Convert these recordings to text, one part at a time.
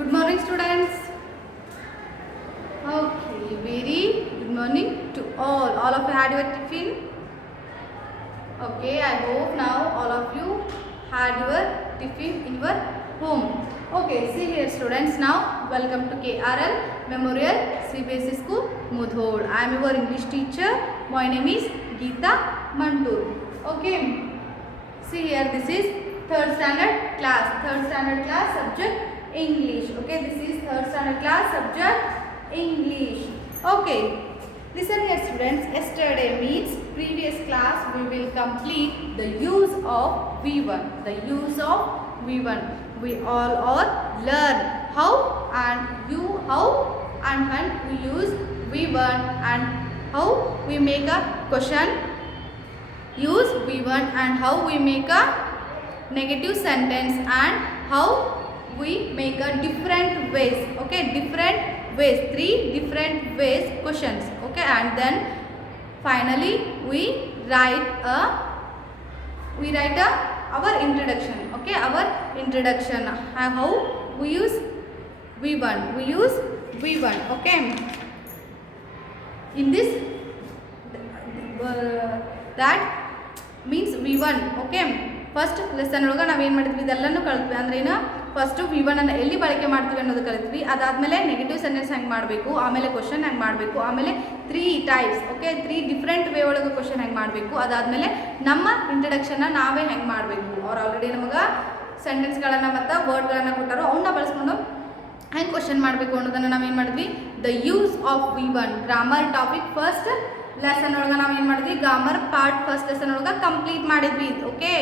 Good morning, students. Okay, very good morning to all. All of you had your tiffin? Okay, I hope now all of you had your tiffin in your home. Okay, see here, students. Now, welcome to KRL Memorial CBSE School, Mudhol. I am your English teacher. My name is Geeta Mantur. Okay, see here. This is third standard class. Third standard class subject English. Okay, this is third standard class subject English. Okay, listen here, students. Yesterday means previous class. We will complete the use of V1. The use of V1. We all learn how and when we use V1 and how we make a question. Use V1 and how we make a negative sentence and how we make a different ways. Okay, different ways, 3 different ways questions. Okay, and then finally we write our introduction. Okay, our introduction, how we use V1. We use V1. Okay, in this that means V1. Okay, first lesson ಒಳಗೆ ನಾವೇನು ಮಾಡಿದ್ವಿ, ಇದೆಲ್ಲನೂ ಕಲಿತ್ವಿ. ಅಂದ್ರೆ ಏನು, first V1 ಅನ್ನು ಎಲ್ಲಿ ಬಳಕೆ ಮಾಡ್ತೀವಿ ಅನ್ನೋದು ಕಲಿತ್ವಿ. ಅದಾದಮೇಲೆ ನೆಗೆಟಿವ್ ಸೆಂಟೆನ್ಸ್ ಹೆಂಗೆ ಮಾಡಬೇಕು, ಆಮೇಲೆ ಕ್ವಶನ್ ಹೆಂಗೆ ಮಾಡಬೇಕು, ಆಮೇಲೆ 3 ಟೈಪ್ಸ್. ಓಕೆ, 3 ಡಿಫ್ರೆಂಟ್ ವೇ ಒಳಗೆ ಕ್ವಶನ್ ಹೆಂಗೆ ಮಾಡಬೇಕು, ಅದಾದಮೇಲೆ ನಮ್ಮ ಇಂಟ್ರಡಕ್ಷನ್ನ ನಾವೇ ಹೆಂಗೆ ಮಾಡಬೇಕು. ಅವ್ರು ಆಲ್ರೆಡಿ ನಮಗೆ ಸೆಂಟೆನ್ಸ್ಗಳನ್ನು ಮತ್ತು ವರ್ಡ್ಗಳನ್ನು ಕೊಟ್ಟರು, ಅವನ್ನ ಬಳಸ್ಕೊಂಡು ಹೆಂಗೆ ಕ್ವಶನ್ ಮಾಡಬೇಕು ಅನ್ನೋದನ್ನು ನಾವೇನು ಮಾಡಿದ್ವಿ. The use of V1 grammar topic first lesson ಒಳಗೆ ನಾವು ಏನು ಮಾಡಿದ್ವಿ, ಗ್ರಾಮರ್ ಪಾರ್ಟ್ ಫಸ್ಟ್ ಲೆಸನ್ ಒಳಗೆ ಕಂಪ್ಲೀಟ್ ಮಾಡಿದ್ವಿ. Okay,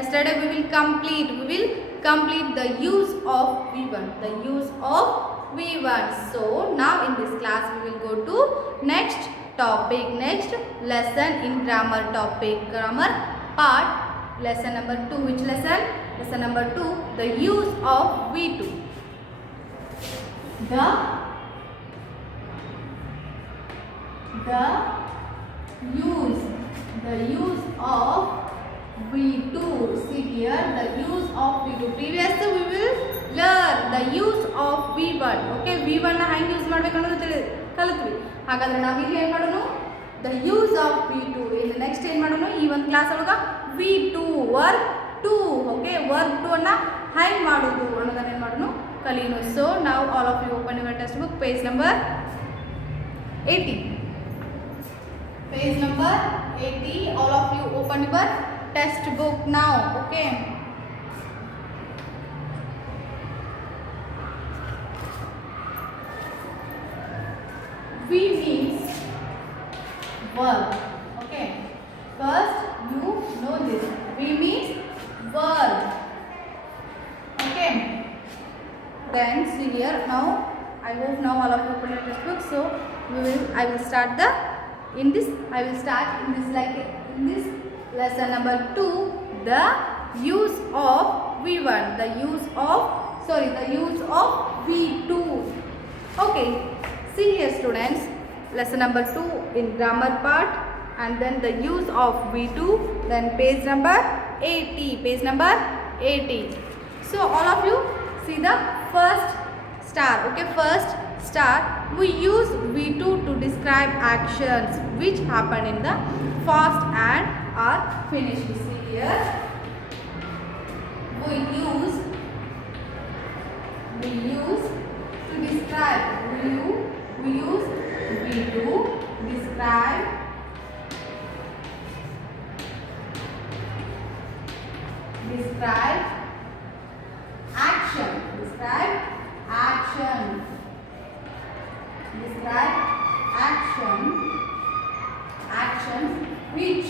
yesterday we will complete the use of V1. The use of V1. So ನಾವ್ in this class we will go to next topic, next lesson in grammar topic, grammar part lesson number 2. Which lesson? Lesson number 2, the use of V2. The use of V2. See here, the use of V2. Previous we will learn the use of V1. Okay, V1 ನ ಹೆಂಗೆ ಯೂಸ್ ಮಾಡಬೇಕು ಅನ್ನೋದು ಕಲಿತ್ವಿ. ಹಾಗಾದ್ರೆ ನಾವು ಇಲ್ಲಿ ಏನು ಮಾಡೋಣ, the use of V2. ಇನ್ನು ನೆಕ್ಸ್ಟ್ ಏನು ಮಾಡೋಣ, ಈ ಒಂದು ಕ್ಲಾಸ್ ಒಳಗೆ V2 ವರ್ಕ್ 2. ಓಕೆ, ವರ್ಕ್ 2 ಅನ್ನ ಹೆಂಗೆ ಮಾಡೋದು ಅನ್ನೋದನ್ನ ಏನು ಮಾಡೋಣ, ಕಲಿಯೋಣ. ಸೊ ನಾವು all of you open your textbook, page number 80. Page number 80. All of you open your textbook now. Okay. V means verb. Okay. First you know this. V means verb. Okay. Then see here. Now I hope now all of you open your textbook. So I will start in this lesson number 2, the use of V1, the use of V2. Okay, see here, students, lesson number 2 in grammar part, and then the use of V2, then page number 80. So all of you see the first star. Okay, first star, we use V2 to describe actions which happen in the past and are finished. See here, we use to describe. We use V2 describe action. Describe action which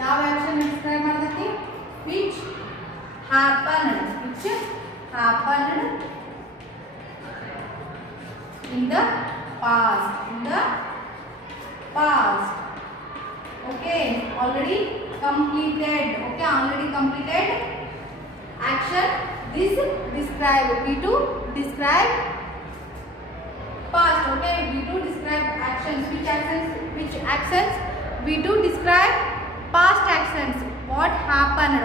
ಯಾವ action describe ಮಾಡ್ತೈತಿ, which happened in the past. Okay, already completed action. This describe V2 describe past. Okay, V2 describe actions. Which actions? V2 describe past actions. What happened?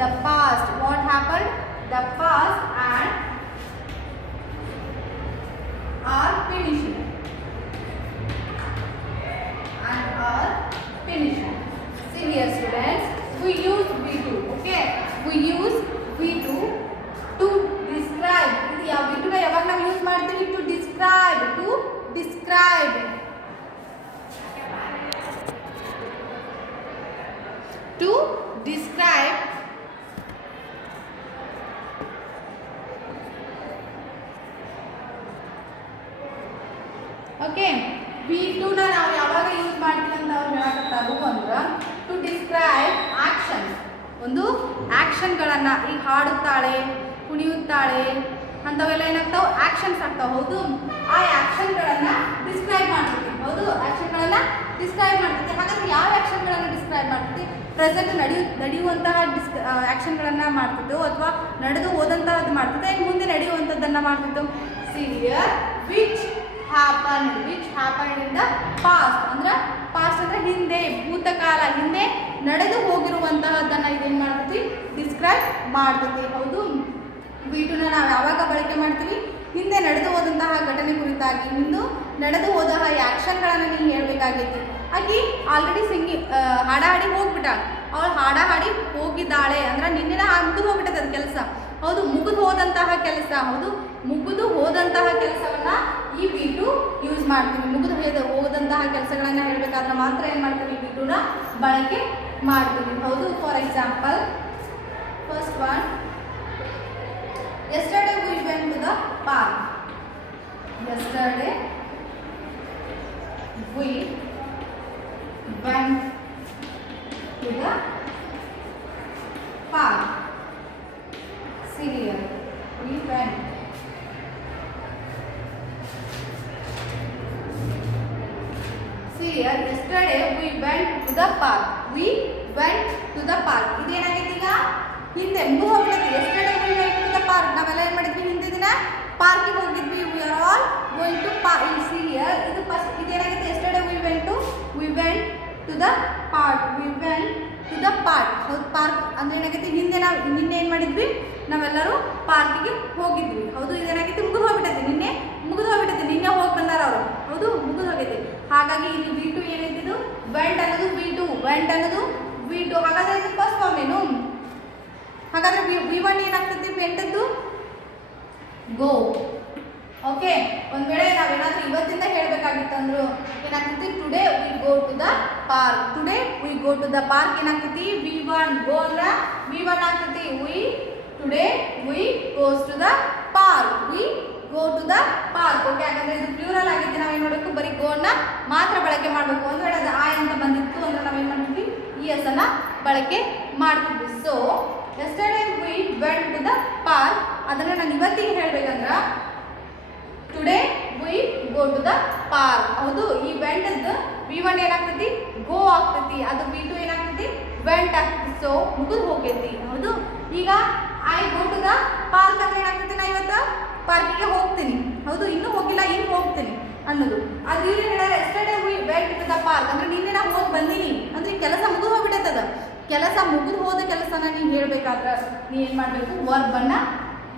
The past. What happened? The past and V2 to describe. ಇದು ಯಾವ V2 ನ ಯಾವಾಗ ನಾವು ಯೂಸ್ ಮಾಡ್ತೀವಿ? to describe. To describe okay. V2 ನ ನಾವು ಯಾವಾಗ ಯೂಸ್ ಮಾಡ್ತೀವಿ ಅಂತ ಅವ್ರು ಹೇಳಕತ್ತಾರು ಅಂದ್ರೆ ಟು ಡಿಸ್ಕ್ರೈಬ್ ಆಕ್ಷನ್. ಒಂದು ಆಕ್ಷನ್ಗಳನ್ನು ಈಗ ಹಾಡುತ್ತಾಳೆ, ಕುಣಿಯುತ್ತಾಳೆ ಅಂಥವೆಲ್ಲ ಏನಾಗ್ತಾವೆ? ಆಕ್ಷನ್ಸ್ ಆಗ್ತಾವೆ. ಹೌದು, ಆ ಆಕ್ಷನ್ಗಳನ್ನು ಡಿಸ್ಕ್ರೈಬ್ ಮಾಡ್ತೀವಿ. ಹೌದು, ಆಕ್ಷನ್ಗಳನ್ನು ಡಿಸ್ಕ್ರೈಬ್ ಮಾಡ್ತೀವಿ. ಹಾಗಾದ್ರೆ ಯಾವ ಆಕ್ಷನ್ಗಳನ್ನು ಡಿಸ್ಕ್ರೈಬ್ ಮಾಡ್ತೀವಿ? ಪ್ರೆಸೆಂಟ್ ನಡೆಯುವಂತಹ ಆಕ್ಷನ್ಗಳನ್ನು ಮಾಡ್ತಿದ್ದೋ ಅಥವಾ ನಡೆದು ಹೋದಂತಹದ್ದು ಮಾಡ್ತಿದ್ದೆ, ಮುಂದೆ ನಡೆಯುವಂಥದ್ದನ್ನು ಮಾಡ್ತಿದ್ದೋ. ಸೀರಿಯರ್ which happened in the past. ಅಂದ್ರೆ ಪಾಸ್ಟ್ ಅಂದ್ರೆ ಹಿಂದೆ, ಭೂತಕಾಲ, ಹಿಂದೆ ನಡೆದು ಹೋಗಿರುವಂತಹದ್ದನ್ನು ಇದೇನು ಮಾಡ್ತೀವಿ? ಡಿಸ್ಕ್ರೈಬ್ ಮಾಡ್ತೀವಿ. ಹೌದು, V2 ನ ನಾವು ಯಾವಾಗ ಬಳಕೆ ಮಾಡ್ತೀವಿ? ಹಿಂದೆ ನಡೆದು ಹೋದಂತಹ ಘಟನೆ ಕುರಿತಾಗಿ, ಇಂದು ನಡೆದು ಹೋದ ಆ್ಯಕ್ಷನ್ಗಳನ್ನು ನೀವು ಹೇಳಬೇಕಾಗೈತಿ. ಆಕೆ ಆಲ್ರೆಡಿ ಹಾಡ ಹಾಡಿ ಹೋಗ್ಬಿಟ್ಟಾಳೆ. ಅವಳು ಹಾಡ ಹಾಡಿ ಹೋಗಿದ್ದಾಳೆ ಅಂದ್ರೆ ನಿನ್ನೆ ಮುಗಿದು ಹೋಗ್ಬಿಟ್ಟದ ಅದು ಕೆಲಸ. ಹೌದು, ಮುಗಿದು ಹೋದಂತಹ ಕೆಲಸ. ಹೌದು, ಮುಗಿದು ಹೋದಂತಹ ಕೆಲಸವನ್ನು ಈ V2 ಯೂಸ್ ಮಾಡ್ತೀವಿ. ಮುಗಿದು ಹೋದಂತಹ ಕೆಲಸಗಳನ್ನು ಹೇಳಬೇಕಾದ್ರೆ ಮಾತ್ರ ಏನು ಮಾಡ್ತೀವಿ? V2 ನ ಬಳಕೆ ಮಾಡ್ತೀವಿ. ಹೌದು, for example first one, yesterday we went to the park. Yesterday we went to the park. See here, we went. See here, yesterday we went to the park. We went to the park. ಇದೇನಾಗೈತಿ? ಈಗ ಹಿಂದೆ ಮುಗಿದು ಹೋಗ್ಬಿಡುತ್ತೆ. yesterday we went to the park. ನಾವೆಲ್ಲ ಏನು ಮಾಡಿದ್ವಿ? ಹಿಂದೆ ದಿನ ಪಾರ್ಕಿಗೆ ಹೋಗಿದ್ವಿ. we are all going to park. See here, ಇದು ಫಸ್ಟ್ ಇದೇನಾಗುತ್ತೆ? yesterday we went to the park. We went to the park. ಹೌದು, ಪಾರ್ಕ್ ಅಂದ್ರೆ ಏನಾಗೈತಿ? ಹಿಂದೆ ನಾವು ನಿನ್ನೆ ಏನು ಮಾಡಿದ್ವಿ? ನಾವೆಲ್ಲರೂ ಪಾರ್ಕಿಗೆ ಹೋಗಿದ್ವಿ. ಹೌದು, ಇದೇನಾಗೈತಿ? ಮುಗಿದು ಹೋಗ್ಬಿಟ್ಟೈತಿ. ನಿನ್ನೆ ಮುಗಿದು ಹೋಗ್ಬಿಟ್ಟೈತಿ. ನಿನ್ನೆ ಹೋಗಿ ಬಂದಾರ ಅವರು. ಹೌದು, ಮುಗಿದು ಹೋಗೈತಿ. ಹಾಗಾಗಿ ಇಲ್ಲಿ V2 ಏನೈತಿದು? ವೆಂಟ್ ಅನ್ನೋದು V2. ಹಾಗಾದ್ರೆ ಇದು ಫಸ್ಟ್ ಫಾರ್ಮ್ ಏನು? ಹಾಗಾದ್ರೆ V1 ಏನಾಗ್ತೈತಿ? ವೆಂಟದ್ದು ಗೋ. ಓಕೆ, ಒಂದ್ ವೇಳೆ ನಾವೇನಾದ್ರೂ ಇವತ್ತಿಂದ ಹೇಳಬೇಕಾಗಿತ್ತು ಅಂದ್ರು ಏನಾಗ್ತೈತಿ? Today we go to the park. Today we go to the park ಏನಾಗ್ತೈತಿ? V1. ಗೋ ಅಂದ್ರೆ V1 ಆಗ್ತೈತಿ. Today we goes to the park. We go to the park. Okay, ಹಾಗಾದ್ರೆ ಇದು ಪ್ಲೂರಲ್ ಆಗಿದ್ದು ನಾವೇನು ಮಾಡಬೇಕು? ಬರೀ ಗೋನ್ನ ಮಾತ್ರ ಬಳಕೆ ಮಾಡಬೇಕು. ಒಂದು ವೇಳೆ ಅದು ಆಯ್ ಅಂತ ಬಂದಿತ್ತು ಅಂದ್ರೆ ನಾವೇನು ಮಾಡ್ತೀವಿ? ES ಅನ್ನ ಬಳಕೆ ಮಾಡ್ತೀವಿ. So yesterday we went to the park. ಅದನ್ನು ನಾನು ಇವತ್ತಿಗೆ ಹೇಳ್ಬೇಕಂದ್ರೆ today we go to the park. ಹೌದು, ಈ ವೆಂಟ್ ಅದ್ದು V1 ಏನಾಗ್ತೈತಿ? ಗೋ ಆಗ್ತೈತಿ. ಅದು V2 ಏನಾಗ್ತೈತಿ? ವೆಂಟ್ ಆಗ್ತೈತಿ. ಸೊ ಮುಗಿದು ಹೋಗೈತಿ. ಹೌದು, ಈಗ I go to the park ಅಂದ್ರೆ ಏನಾಗ್ತೈತಿ? ನಾ ಇವತ್ತು ಪಾರ್ಕಿಗೆ ಹೋಗ್ತೀನಿ. ಹೌದು, ಇನ್ನೂ ಹೋಗಿಲ್ಲ, ಇನ್ನು ಹೋಗ್ತೀನಿ ಅನ್ನೋದು. ಅದು ಇಲ್ಲಿ ಹೇಳಿದ್ರೆ yesterday we went to the park ಅಂದ್ರೆ ನಿನ್ನೆ ನಾ ಹೋಗಿ ಬಂದೀನಿ ಅಂದ್ರೆ ಕೆಲಸ ಮುಗಿದು ಹೋಗ್ಬಿಟ್ಟೈತದ. ಕೆಲಸ ಮುಗಿದು ಹೋದ ಕೆಲಸನ ನೀವು ಹೇಳಬೇಕಾದ್ರೆ ನೀವು ಏನು ಮಾಡಬೇಕು? ವರ್ಬನ್ನು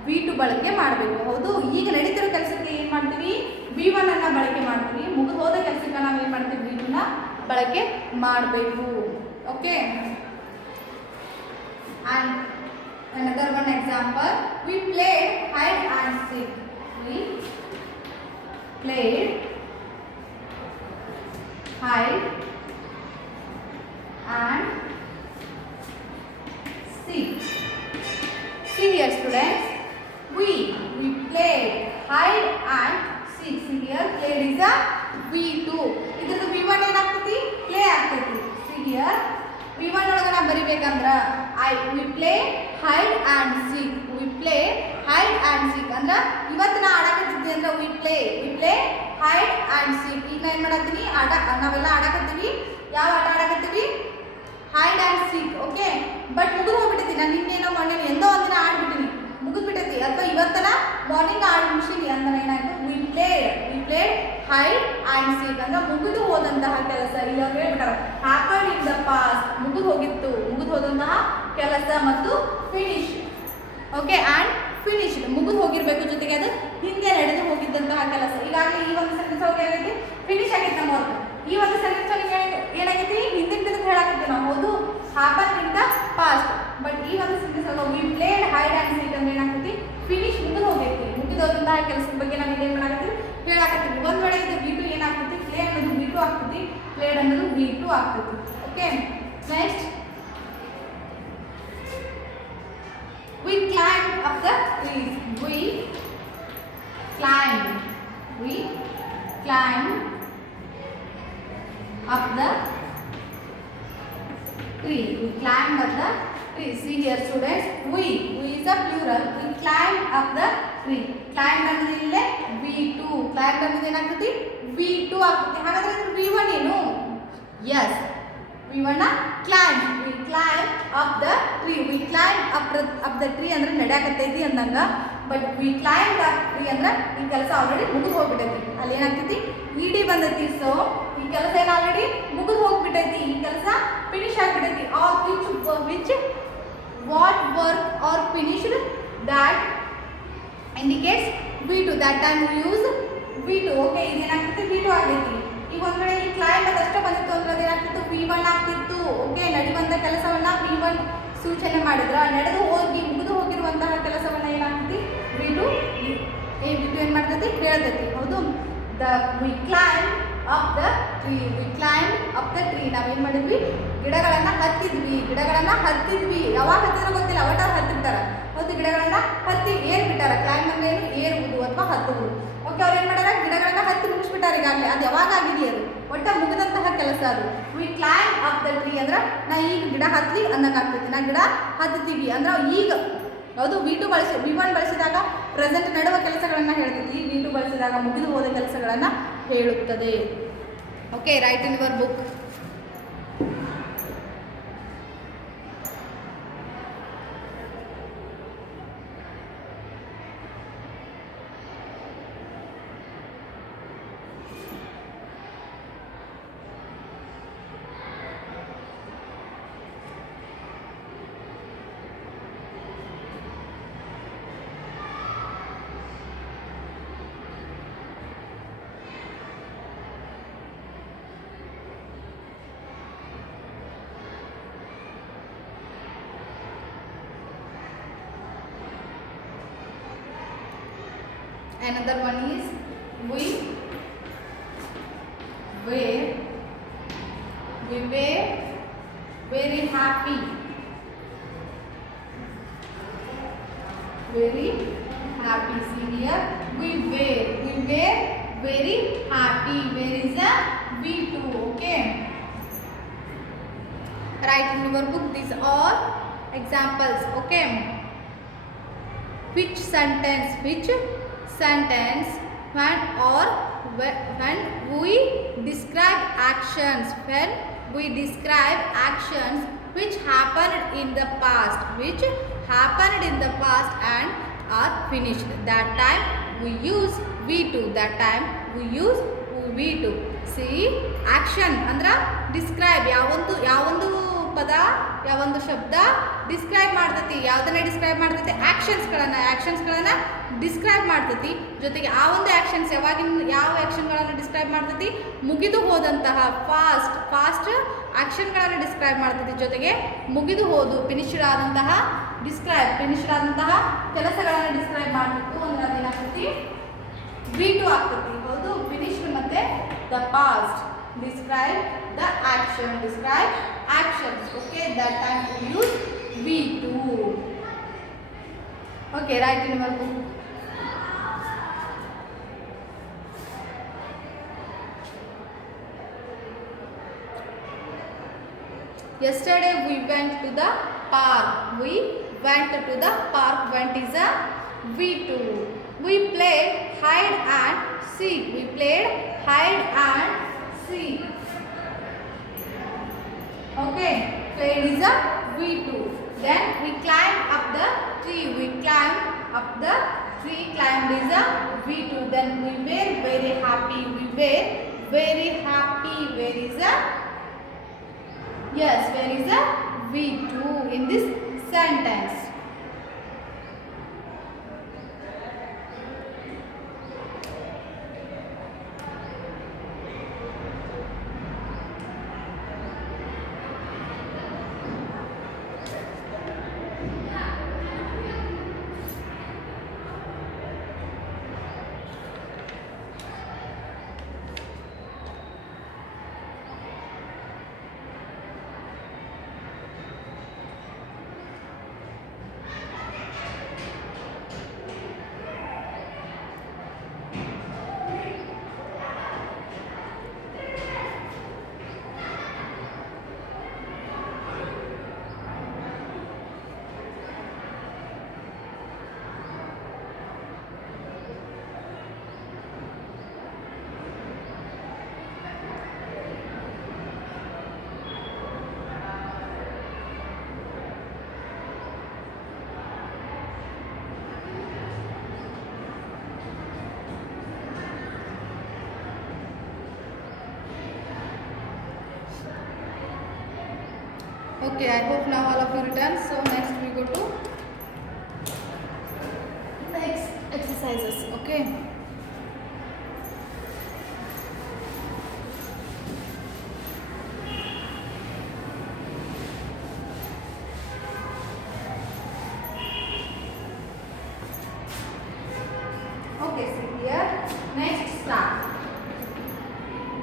V2 ಬಳಕೆ ಮಾಡಬೇಕು. ಹೌದು, ಈಗ ನಡೀತಿರೋ ಕೆಲಸಕ್ಕೆ ಏನು ಮಾಡ್ತೀವಿ? V1 ಅನ್ನ ಬಳಕೆ ಮಾಡ್ತೀವಿ. ಮುಗಿದು ಹೋದ ಕೆಲಸಕ್ಕೆ ನಾವು ಏನು ಮಾಡ್ತೀವಿ? V2 ನ ಬಳಕೆ ಮಾಡಬೇಕು. Okay, and another one example, we played hide and seek. We played hide and seek. See here students, we played hide and seek. See here, played is a V2. ಇದು V1 ಏನಾಗ್ತೈತಿ? play ಆಗ್ತೈತಿ. See here, V1 ಒಳಗೆ ನಾವು ಬರಿಬೇಕಂದ್ರೆ we play hide and seek. We play hide and seek ಅಂದ್ರೆ ಇವತ್ತು ನಾ ಆಡಕತ್ತಿದ್ದೆ ಅಂದ್ರೆ we play hide and seek. ಈಗ ನಾ ಏನು ಮಾಡತ್ತೀನಿ? ನಾವೆಲ್ಲ ಆಡಕತ್ತೀವಿ. ಯಾವ ಆಟ ಆಡಕತ್ತೀವಿ? Hide and seek. Okay, but ಮುಗಿದು ಹೋಗ್ಬಿಟ್ಟೈತಿ. ನಾನು ನಿನ್ನೇನೋ ಮಾಡೀನಿ, ಎಂದೋ ಒಂದಿನ ಆಡ್ಬಿಟ್ಟಿನಿ, ಮುಗಿದ್ಬಿಟ್ಟೈತಿ. ಅಥವಾ ಇವತ್ತನ ಮಾರ್ನಿಂಗ್ ಆಡಿ ಮುಗಿಸೀನಿ ಅಂದ್ರೆ ಏನಾಯ್ತು? we played hide and seek ಅಂದ್ರೆ ಮುಗಿದು ಹೋದಂತಹ ಕೆಲಸ. ಇಲ್ಲಿ ಅವ್ರು ಹೇಳ್ಬಿಟ್ಟಾರೆ happened in the past. ಮುಗಿದು ಹೋದಂತಹ ಕೆಲಸ ಮತ್ತು ಫಿನಿಶ್. ಓಕೆ, ಆ್ಯಂಡ್ ಫಿನಿಶ್ಡ್ ಮುಗಿದು ಹೋಗಿರ್ಬೇಕು, ಜೊತೆಗೆ ಅದು ಹಿಂದೆ ನಡೆದು ಹೋಗಿದ್ದಂತಹ ಕೆಲಸ. ಈಗಾಗಲೇ ಈ ಒಂದು ಸೆಂಟೆನ್ಸ್ ಹೋಗಿ ಏನಾಗೈತಿ? ಫಿನಿಶ್ ಆಗೈತೆ ನಮ್ಮ ವರ್ಕ್. ಈ ಒಂದು ಸೆಂಟೆನ್ಸ್ ಏನಾಗೈತಿ? ಹಿಂದಿನ ಹೇಳಾಕತ್ತೀವಿ ನಾವು. ಹೌದು, happened in the past. But ಈ ಒಂದು ಸೆಂಟೆನ್ಸ್ ಒಳಗೆ we played hide and seek ಅಂದ್ರೆ ಏನಾಗ್ತೈತಿ ಫಿನಿಶ್ ಮುಗಿದು ಹೋಗೈತಿ ಮುಗಿದೋದಂತಹ ಕೆಲಸದ ಬಗ್ಗೆ ನಾವು ಇದೇನು ಮಾಡಾಕತ್ತೀವಿ ಹೇಳಾಕತ್ತೀವಿ ಒಂದು ವೇಳೆ ಇದು V2 ಏನಾಗ್ತೈತಿ ಪ್ಲೇ ಅನ್ನೋದು V2 ಆಗ್ತೈತಿ ಪ್ಲೇಡ್ ಅನ್ನೋದು V2 ಆಗ್ತೈತಿ okay next we climbed up the trees we climbed up the tree we climbed up the tree see here students we is a plural we climbed up the tree climbed ಅನ್ನೋದು ಇಲ್ಲೇ V2 climbed ಅನ್ನೋದು ಏನಾಗ್ತೈತಿ V2 ಆಗ್ತೈತಿ ಹಾಗಾದ್ರೆ ಇದು V1 ಏನು yes V1 climb we climb up the tree we climb up the tree ಅಂದ್ರೆ ನಡೆಯಕತ್ತೈತಿ ಅಂದಂಗ but we climbed up tree ಅಂದ್ರೆ ಈ ಕೆಲಸ ಆಲ್ರೆಡಿ ಮುಗಿದು ಹೋಗ್ಬಿಟ್ಟೈತಿ ಅಲ್ಲಿ ಏನಾಗ್ತೈತಿ ಇಡಿ ಬಂದೈತಿ ಸೊ ಈ ಕೆಲಸ ಏನು ಆಲ್ರೆಡಿ ಮುಗಿದು ಹೋಗ್ಬಿಟ್ಟೈತಿ ಈ ಕೆಲಸ ಫಿನಿಶ್ ಆಗ್ಬಿಟ್ಟೈತಿ or which what work or finished that indicates V2 that time we use V2 okay ಇದೇನಾಗ್ತೈತಿ V2 ಆಗೈತಿ ಈಗ ಒಂದು ವೇಳೆ ಈ ಕ್ಲೈಂಬ್ ಅದಷ್ಟೇ ಬಂದಿತ್ತು ಅಂದ್ರೆ ಅದೇನಾಗ್ತಿತ್ತು V1 ಆಗ್ತಿತ್ತು ಓಕೆ ನಡೆಯುವಂಥ ಕೆಲಸವನ್ನ V1 ಸೂಚನೆ ಮಾಡಿದ್ರ ನಡೆದು ಹೋಗಿ ಮುಗಿದು ಹೋಗಿರುವಂತಹ ಕೆಲಸವನ್ನ ಏನಾಗ್ತೈತಿ V2 ಏನು ಮಾಡ್ತೈತಿ ಹೇಳ್ತೈತಿ ಹೌದು we climb up the tree ನಾವೇನು ಮಾಡಿದ್ವಿ ಗಿಡಗಳನ್ನ ಹತ್ತಿದ್ವಿ ಯಾವಾಗ ಹತ್ತಿದ್ರೆ ಗೊತ್ತಿಲ್ಲ ಒಟ್ಟಾಗ ಹತ್ತಿರ್ತಾರ ಹೌದು ಗಿಡಗಳನ್ನ ಹತ್ತಿ ಏರ್ಬಿಟ್ಟಾರ ಕ್ಲೈಂಬ್ ಅಂದ್ರೆ ಏನು ಏರುವುದು ಅಥವಾ ಹತ್ತುವುದು ಓಕೆ ಅವ್ರು ಏನು ಮಾಡ್ಯಾರ ಗಿಡಗಳನ್ನ ಹತ್ತಿ ಮುಗಿಸ್ಬಿಟ್ಟಾರ ಈಗಾಗಲೇ ಅದು ಯಾವಾಗ ಆಗಿದೆ ಅದು ಒಟ್ಟ ಮುಗಿದಂತಹ ಕೆಲಸ ಅದು we climb up the tree ಅಂದ್ರೆ ನಾ ಈಗ ಗಿಡ ಹತ್ತಿ ಅಂದಂಗೆ ಆಗ್ತೈತಿ ನಾ ಗಿಡ ಹತ್ತೀವಿ ಅಂದ್ರೆ ಈಗ ಯಾವುದು V2 V1 ಬಳಸಿದಾಗ ಪ್ರೆಸೆಂಟ್ ನಡೆಯುವ ಕೆಲಸಗಳನ್ನು ಹೇಳ್ತೈತಿ V2 ಬಳಸಿದಾಗ ಮುಗಿದು ಹೋದ ಕೆಲಸಗಳನ್ನು ಹೇಳುತ್ತದೆ okay right in your book Another one is we were very happy. See here, we were very happy. Where is the V2? Okay. Write in your book. These are examples. Okay. Which sentence when we describe actions which happened in the past and are finished that time we use V2 see action andra describe ಯಾವೊಂದು ಪದ ಯಾವೊಂದು ಶಬ್ದ ಡಿಸ್ಕ್ರೈಬ್ ಮಾಡ್ತೈತಿ ಯಾವುದನ್ನ ಡಿಸ್ಕ್ರೈಬ್ ಮಾಡ್ತೈತಿ ಆ್ಯಕ್ಷನ್ಸ್ಗಳನ್ನು ಡಿಸ್ಕ್ರೈಬ್ ಮಾಡ್ತೈತಿ ಜೊತೆಗೆ ಆ ಒಂದು ಆ್ಯಕ್ಷನ್ಸ್ ಯಾವ ಆ್ಯಕ್ಷನ್ಗಳನ್ನು ಡಿಸ್ಕ್ರೈಬ್ ಮಾಡ್ತೈತಿ ಮುಗಿದು ಹೋದಂತಹ ಫಾಸ್ಟ್ ಆ್ಯಕ್ಷನ್ಗಳನ್ನು ಡಿಸ್ಕ್ರೈಬ್ ಮಾಡ್ತೈತಿ ಜೊತೆಗೆ ಮುಗಿದು ಹೋದು ಫಿನಿಶ್ಡ್ ಆದಂತಹ ಕೆಲಸಗಳನ್ನು ಡಿಸ್ಕ್ರೈಬ್ ಮಾಡ್ತಿತ್ತು ಅಂದ್ರೆ ಅದೇನಾಗ್ತೈತಿ V2 ಆಗ್ತೈತಿ ಹೌದು ಫಿನಿಶ್ಡ್ ಮತ್ತೆ the past describe the actions okay that time we use V2 okay write in your book yesterday we went to the park went is a V2 we played hide and seek okay played is a V2 then we climbed up the tree climbed is a V2 then we were very happy where is a yes where is a V2 in this sentence Okay, I hope now all of you return. So next we go to next exercises. Okay. Okay, see here. Next start.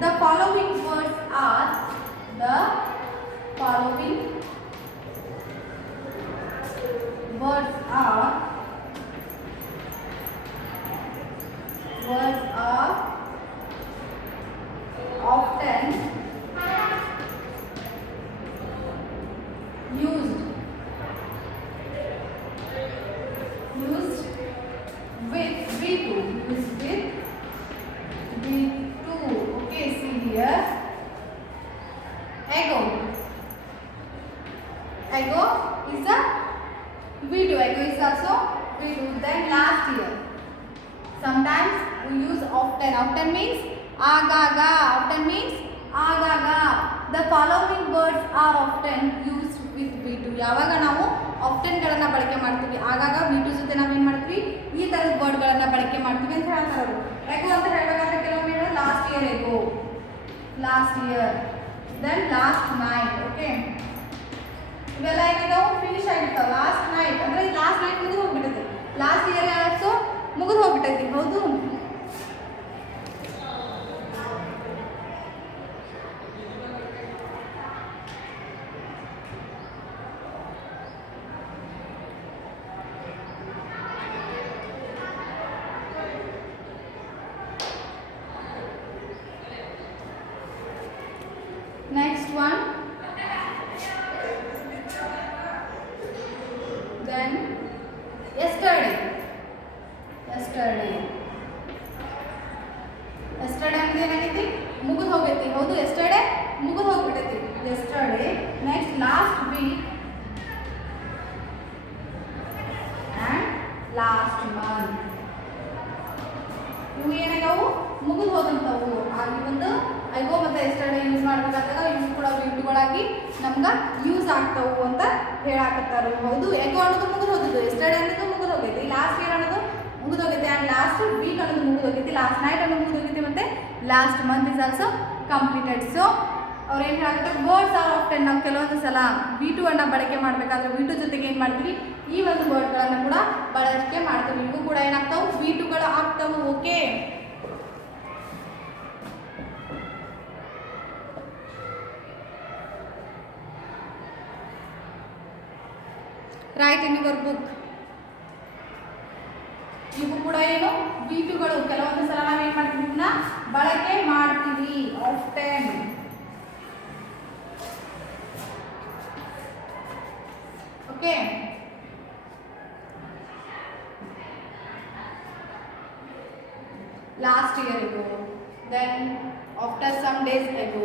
The following words are often used with V2. Used with V2. Okay, see here. Ago is a V2. Ago is also V2. Then last year. Sometimes we use often. Often means agaga. Often means agaga. The following words are often used with V2. ಯಾವಾಗ ನಾವು often ಗಳನ್ನ ಬಳಕೆ ಮಾಡ್ತೀವಿ, ಆಗಾಗ V2 ಜೊತೆ ನಾವು ಏನು ಮಾಡ್ತೀವಿ, ಈ ತರದ ವರ್ಡ್ ಗಳನ್ನ ಬಳಕೆ ಮಾಡ್ತೀವಿ ಅಂತ ಹೇಳ್ತಾರೆ ಅವರು. ಎಗೋ ಅಂತ ಹೇಳಬೇಕಾದ್ರೆ ಕೆಲವೊಮ್ಮೆ ಹೇಳೋದು last year ago, last year, then last night. Okay, ಇವೆಲ್ಲ ಏನಾಗವು ಫಿನಿಶ್ ಆಗಿರ್ತಾವೆ. ಲಾಸ್ಟ್ ನೈಟ್ ಅಂದ್ರೆ ಲಾಸ್ಟ್ ನೈಟ್ ಮುಗಿದು ಹೋಗ್ಬಿಟ್ಟೈತಿ. ಲಾಸ್ಟ್ ಇಯರ್ ಆಲ್ಸೋ ಮುಗಿದು ಹೋಗ್ಬಿಟ್ಟೈತಿ. ಹೌದು. Next one. Then yesterday. ಅಂದ್ರೆ ಏನಾಗೈತಿ, ಮುಗಿದು ಹೋಗೈತಿ. ಹೌದು, yesterday ಮುಗಿದು ಹೋಗ್ಬಿಟ್ಟೈತಿ. yesterday. Next last week and last month. ಇವು ಏನಾಗವು ಮುಗಿದು ಹೋದಂಥವು. ಈ ಒಂದು ಐಗೋ ಮತ್ತು ಎಸ್ಟರ್ಡೇ ಯೂಸ್ ಮಾಡ್ಬೇಕಾದಾಗ ಇವು ಕೂಡ ವಿಟುಗಳಾಗಿ ನಮ್ಗೆ ಯೂಸ್ ಆಗ್ತಾವು ಅಂತ ಹೇಳಾಕತ್ತಾರು. ಹೌದು, ಎಗೋ ಅನ್ನೋದು ಮುಗಿದು ಹೋಗಿದ್ದು, ಎಸ್ಟರ್ಡೇ ಅನ್ನೋದು ಮುಗಿದು ಹೋಗೈತಿ, ಲಾಸ್ಟ್ ಇಯರ್ ಅನ್ನೋದು ಮುಗಿದು ಹೋಗೈತಿ, ಆ್ಯಂಡ್ ಲಾಸ್ಟ್ ವೀಕ್ ಅನ್ನೋದು ಮುಗಿದು ಹೋಗೈತಿ, ಲಾಸ್ಟ್ ನೈಟ್ ಅನ್ನೋದು ಮುಗಿದು ಹೋಗೈತಿ, ಮತ್ತು last month is also completed. So ಅವ್ರು ಏನು ಹೇಳಾಕತ್ತಾರೆ, ವರ್ಡ್ಸ್ ಆರ್ ಆಫ್ಟೆನ್. ನಾವು ಕೆಲವೊಂದು ಸಲ V2 ಅನ್ನು ಬಳಕೆ ಮಾಡಬೇಕಾದ್ರೆ V2 ಜೊತೆಗೆ ಏನು ಮಾಡ್ತೀವಿ, ಈ ಒಂದು ವರ್ಡ್ಗಳನ್ನು ಕೂಡ ಬಳಕೆ ಮಾಡ್ತೀವಿ. ಇವು ಕೂಡ ಏನಾಗ್ತಾವೆ, V2ಗಳು ಆಗ್ತಾವೆ. Okay, right in your book. ಇವು ಕೂಡ ಏನು V2ಗಳು. ಕೆಲವೊಂದು ಸಲ ನಾವು ಏನು ಮಾಡ್ತೀವಿ, ಇದನ್ನ ಬಳಕೆ ಮಾಡ್ತೀವಿ. Often. Okay, last year ago, then after some days ago.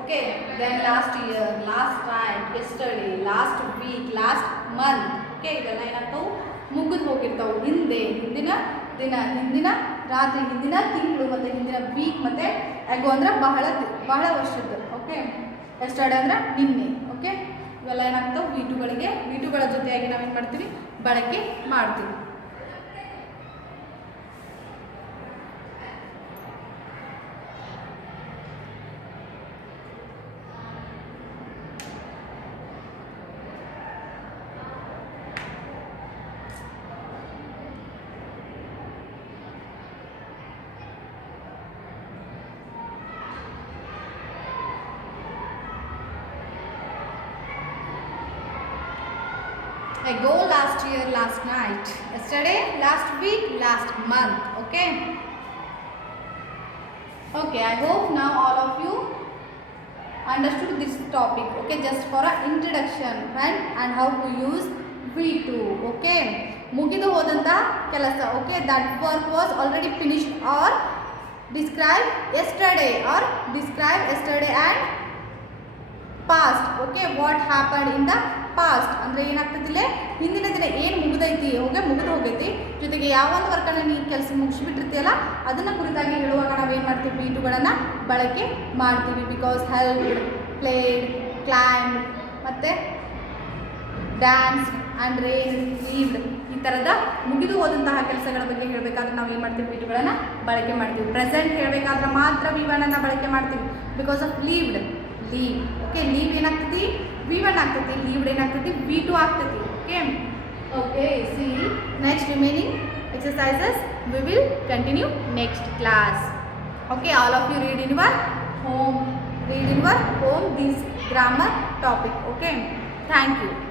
Okay, then last year, last night, yesterday, last week, last month. Okay, ಇವೆಲ್ಲ ಏನಾಗ್ತಾವು, ಮುಗಿದು ಹೋಗಿರ್ತಾವೆ. ಹಿಂದಿನ ದಿನ, ಹಿಂದಿನ ರಾತ್ರಿ, ಹಿಂದಿನ ತಿಂಗಳು, ಮತ್ತು ಹಿಂದಿನ ವೀಕ್, ಮತ್ತು ಅಗೋ ಅಂದ್ರೆ ಬಹಳ ವರ್ಷದ್ದು. ಓಕೆ, ಎಸ್ಟರ್ಡೇ ಅಂದ್ರೆ ನಿನ್ನೆ. ಓಕೆ, ಇವೆಲ್ಲ ಏನಾಗ್ತಾವೆ, V2ಗಳ ಜೊತೆಯಾಗಿ ನಾವೇನು ಮಾಡ್ತೀವಿ, ಬಳಕೆ ಮಾಡ್ತೀವಿ. Ago, last year, last night, yesterday, last week, last month. Okay, I hope now all of you understood this topic. Okay, just for an introduction and how to use V2. Okay, ಮುಗಿದು ಹೋದಂತ ಕೆಲಸ. Okay, that work was already finished or describe yesterday and past. Okay, what happened in the past ಅಂದರೆ ಏನಾಗ್ತದಿಲ್ಲ, ಹಿಂದಿನ ದಿನ ಏನು ಮುಗಿದೈತಿ, ಮುಗಿದು ಹೋಗೈತಿ, ಜೊತೆಗೆ ಯಾವ ಒಂದು ವರ್ಕನ್ನು ನೀನು ಕೆಲಸ ಮುಗಿಸ್ಬಿಟ್ಟಿರ್ತೀಯಲ್ಲ ಅದನ್ನು ಕುರಿತಾಗಿ ಹೇಳುವಾಗ ನಾವೇನು ಮಾಡ್ತೀವಿ, V2ಗಳನ್ನು ಬಳಕೆ ಮಾಡ್ತೀವಿ. ಬಿಕಾಸ್ ಹೆಲ್ಪ್, ಪ್ಲೇಡ್, ಕ್ಲೈಂಬ್ ಮತ್ತು ಡ್ಯಾನ್ಸ್ ಆ್ಯಂಡ್ ರೇನ್ ಲೀವ್ಡ್ ಈ ಥರದ ಮುಗಿದು ಹೋದಂತಹ ಕೆಲಸಗಳ ಬಗ್ಗೆ ಹೇಳಬೇಕಾದ್ರೆ ನಾವು ಏನು ಮಾಡ್ತೀವಿ ವಿಟುಗಳನ್ನು ಬಳಕೆ ಮಾಡ್ತೀವಿ. ಪ್ರೆಸೆಂಟ್ ಹೇಳಬೇಕಾದ್ರೆ ಮಾತ್ರ ವಿ1 ಬಳಕೆ ಮಾಡ್ತೀವಿ because of leaved leave. Okay, leave ಏನಾಗ್ತೈತಿ ವಿ1 ಆಗ್ತೈತಿ, ಲೀವ್ಡ್ ಏನಾಗ್ತೈತಿ ವಿ2 ಆಗ್ತೈತಿ. Okay okay see next remaining exercises we will continue next class. Okay, all of you read in your home this grammar topic. Okay, thank you.